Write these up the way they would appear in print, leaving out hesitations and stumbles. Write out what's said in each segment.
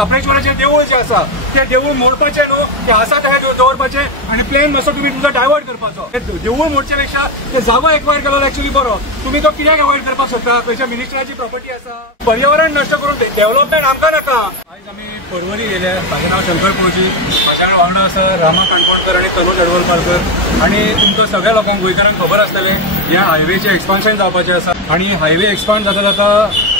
काप्रेश्वराचे देवूळ जे आसा ते देवूळ मोडपाचे न्हू, ते आसा ते दवरपाचे आणि प्लेन मातसो तुम्ही तुमचो डायवर्ट करपाचो। देवूळ मोडचे पेक्षा ते जागो एक्वायर केलो एक्चुअली बरो। तुम्ही तो कित्याक अवॉइड करपाक सोदता? खंयच्या मिनिस्टराची प्रॉपर्टी आसा। पर्यावरण नष्ट करून डेव्हलपमेंट आमकां नाका। आयज आमी परवरी येयले। म्हाजें नांव शंकर पळोवची, म्हाज्या वांगडा आसा रामा काणकोणकर आणि तनुज अडवलकारकर। आणि तुमकां सगळ्या लोकांक गोंयकारांक खबर आसतलें ह्या हायवेचें एक्सपान्शन जावपाचें आसा आणि हायवे एक्सपांड जाता जाता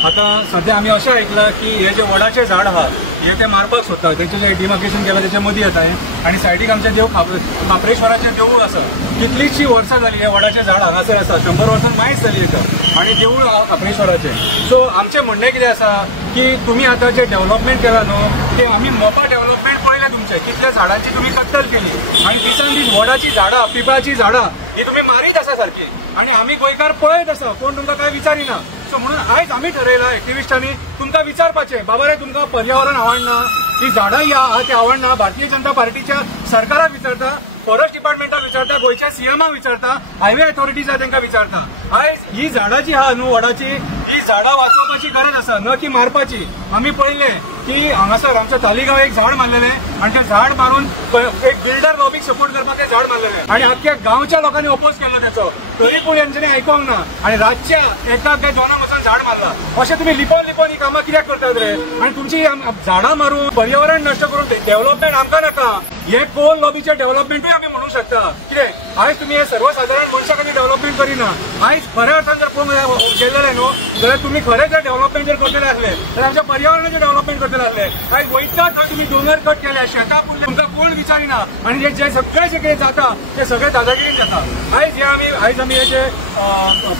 आता सध्या आम्ही अशें आयकलां की हे जे वडाचे झाड आहा हे ते मारपाक सोदता, तेचें जे डिमार्केशन केलां तेच्या मदीं येता आणि सायडीक आमचें देव काप्रेश्वराचें देवूळ आसा। कितलींशीं वर्सां जालीं हे वडाचें झाड हांगासर आसा, 100 वर्सां मायज जालीं हेका आणि देवूळ काप्रेश्वराचें। सो आमचें म्हणणें कितें आसा की तुम्ही आता जे डेव्हलपमेंट केला न्हू ते आम्ही मोपा डेव्हलपमेंट पळयलें तुमचें, कितल्या झाडांची तुम्ही कत्तल केली आणि दिसान दीस वडाची झाडां पिंपळाची झाडां ही तुम्ही मारीत आसा सारकी आणि आम्ही गोंयकार पळयत आसा, कोण तुमकां काय विचारिना। सो म्हणून आयज आमी ठरयलां एक्टिविस्टांनी तुमकां विचारपाचें, बाबा रे तुमकां पर्यावरण आवडना, ही झाडां ही आहा ती आवडना, भारतीय जनता पार्टीच्या सरकाराक विचारता, फॉरेस्ट डिपार्टमेंटाक विचारता, गोंयच्या सीएमाक विचारता, हायवे अथॉरिटीज आहा तांकां विचारता। आयज ही झाडां जी आहा न्हू वडाची ही झाडां वाचोवपाची गरज आसा, न की मारपाची। आमी पळयलें की हांगासर आमच्या तालिगांव एक झाड मारलेलें आणि तें झाड मारून एक बिल्डर लॉबीक सपोर्ट करपाक तें झाड मारलेलें आणि अख्ख्या गांवच्या लोकांनी ओपोज केलो तेचो, तरी पूण हेंच्यांनी आयकोंक ना आणि रातच्या एका काय दोनांक वचून झाड मारला। अशें तुमी लिपोन लिपोन ही कामां कित्याक करतात रे? आणि तुमची झाडां मारून पर्यावरण नष्ट करून डेव्हलपमेंट आमकां नाका, हे कोल लॉबीचे डेव्हलपमेंटूय आमी म्हणूंक शकता। कितें आयज तुमी हे सर्वसाधारण मनशा खातीर डेव्हलपमेंट करिना, आयज खऱ्या अर्थान जर पळोवंक गेलेले न्हू जाल्यार तुमी खरें जर डेव्हलपमेंट जर करतले आसले जाल्यार आमच्या पर्यावरणाचे डेव्हलपमेंट करतले आसले। आयज वयता थंय तुमी दोंगर कट केले, शेतां पुरले, तुमकां कोण विचारिना आणि जे सगळे जे कितें जाता ते सगळे दादागिरीन जाता। आयज आमी हे जे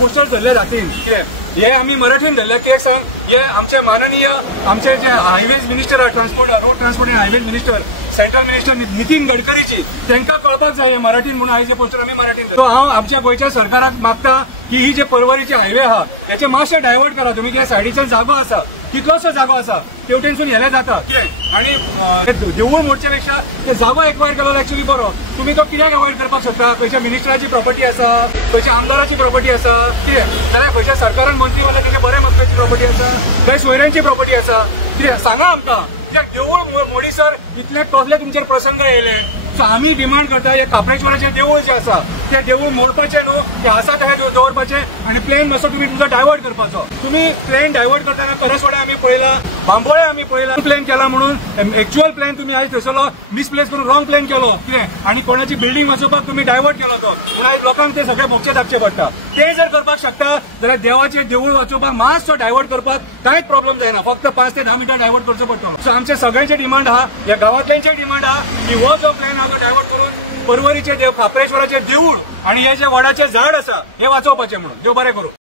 पोस्टर धरले रातीन कितें हे आम्ही मराठीन धरल्या कित्याक सांग, हे आमचे माननीय आमचे जे highways minister transport road transport and highways minister central minister Nitin गडकरीची तांकां कळपाक जाय मराठीन म्हणून आयज हे पोस्टर आमी मराठीन। सो हांव आमच्या गोंयच्या सरकाराक मागता की ही जे परवरीचे हायवे आहा त्याचे मातशें डायवर्ट करा तुम्ही, कित्याक सायडीचो जागो आसा कितलोसो जागो आसा तेवटेनसून हेले जाता कित्याक आणि देवूळ मोडचे पेक्षा ते जागो एक्वायर केलो एक्चुअली बरो। तुम्ही तो कित्याक अवॉइड करपाक सोदता? खंयच्या मिनिस्टराची प्रॉपर्टी आसा, खंयच्या आमदाराची प्रॉपर्टी आसा, कितें जाल्यार खंयच्या सरकारान मंत्री वयले तेजे बरे मंत्र्याची प्रॉपर्टी आसा, खंय सोयऱ्यांची प्रॉपर्टी आसा, कितें सांगा आमकां। कित्याक देवूळ मोडीसर इतले कसले तुमचेर प्रसंग येयले। सो आमी डिमांड करता हे काप्रेश्वराचें देवूळ जे आसा ते देवूळ मोडपाचें न्हू, ते आसा ते दवरपाचें आणि प्लेन मातसो तुमी तुमचो डायवर्ट करपाचो। तुम्ही प्लेन डायवर्ट करतना करसवाडे आमी पळयला, बांबोळे आमी पळयला, प्लेन केला म्हणून एक्चुअल प्लेन तुम्ही आयज थंयसरलो मिसप्लेस करून रॉंग प्लेन केलो कितें आणि कोणाची बिल्डींग वाचोवपाक तुम्ही डायवर्ट केलो तो, पूण आयज लोकांक ते सगळे मोक्षे धाडचे पडटा। ते जर करपाक शकता जाल्यार देवाचें देवूळ वाचोवपाक मातसो डायवर्ट करपाक कांयच प्रॉब्लेम जायना, फक्त 5 ते 10 मिटर डायवर्ट करचो पडटलो। सो आमचे सगळ्यांचे डिमांड आहा, ह्या गांवांतल्यांचे डिमांड आहा की हो जो प्लेन आहा तो डायवर्ट करून परवरीचे देव काप्रेश्वराचे देवूळ आणि हे जे वडाचे झाड आसा हे वाचोवपाचे म्हणून। देव बरें करूं।